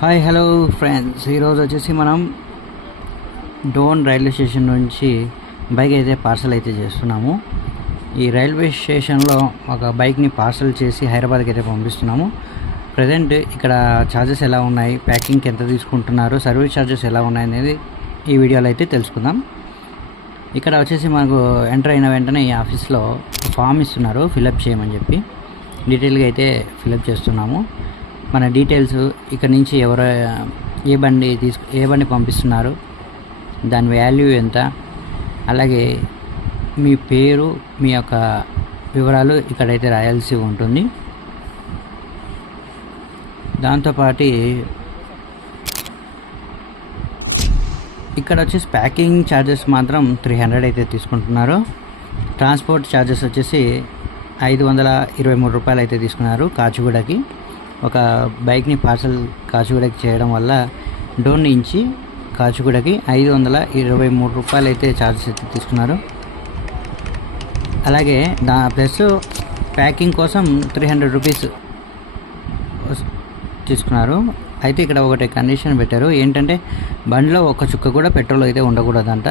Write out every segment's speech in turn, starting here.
Hi hello friends, ఈరోజు వచ్చేసి మనం డోన్ రైల్వే స్టేషన్ నుంచి బైక్ అయితే పార్సల్ అయితే చేస్తున్నాము. ఈ రైల్వే స్టేషన్లో ఒక బైక్ని పార్సల్ చేసి హైదరాబాద్కి అయితే పంపిస్తున్నాము. ప్రజెంట్ ఇక్కడ ఛార్జెస్ ఎలా ఉన్నాయి, ప్యాకింగ్కి ఎంత తీసుకుంటున్నారు, సర్వీస్ ఛార్జెస్ ఎలా ఉన్నాయి అనేది ఈ వీడియోలో అయితే తెలుసుకుందాం. ఇక్కడ వచ్చేసి మనకు ఎంటర్ అయిన వెంటనే ఈ ఆఫీస్లో ఫామ్ ఇస్తున్నారు, ఫిలప్ చేయమని చెప్పి డీటెయిల్గా అయితే ఫిలప్ చేస్తున్నాము. మన డీటెయిల్స్ ఇక్కడ నుంచి ఏ బండి పంపిస్తున్నారు, దాని వాల్యూ ఎంత, అలాగే మీ పేరు, మీ యొక్క వివరాలు ఇక్కడైతే రాయాల్సి ఉంటుంది. దాంతోపాటు ఇక్కడ వచ్చేసి ప్యాకింగ్ ఛార్జెస్ మాత్రం 300 అయితే తీసుకుంటున్నారు. ట్రాన్స్పోర్ట్ ఛార్జెస్ వచ్చేసి 523 రూపాయలు అయితే తీసుకున్నారు. కాచిగూడకి ఒక బైక్ని పార్సల్ కాచిగూడకి చేయడం వల్ల డోన్ నుంచి కాచిగూడకి 523 రూపాయలు అయితే ఛార్జెస్ అయితే తీసుకున్నారు. అలాగే ప్లస్ ప్యాకింగ్ కోసం 300 రూపీస్ తీసుకున్నారు. అయితే ఇక్కడ ఒకటి కండిషన్ పెట్టారు, ఏంటంటే బండిలో ఒక చుక్క కూడా పెట్రోల్ అయితే ఉండకూడదంట.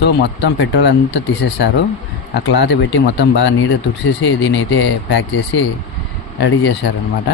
సో మొత్తం పెట్రోల్ అంతా తీసేస్తారు. ఆ క్లాత్ పెట్టి మొత్తం బాగా నీట్గా తుడిచేసి దీన్ని అయితే ప్యాక్ చేసి రెడీ చేశారనమాట.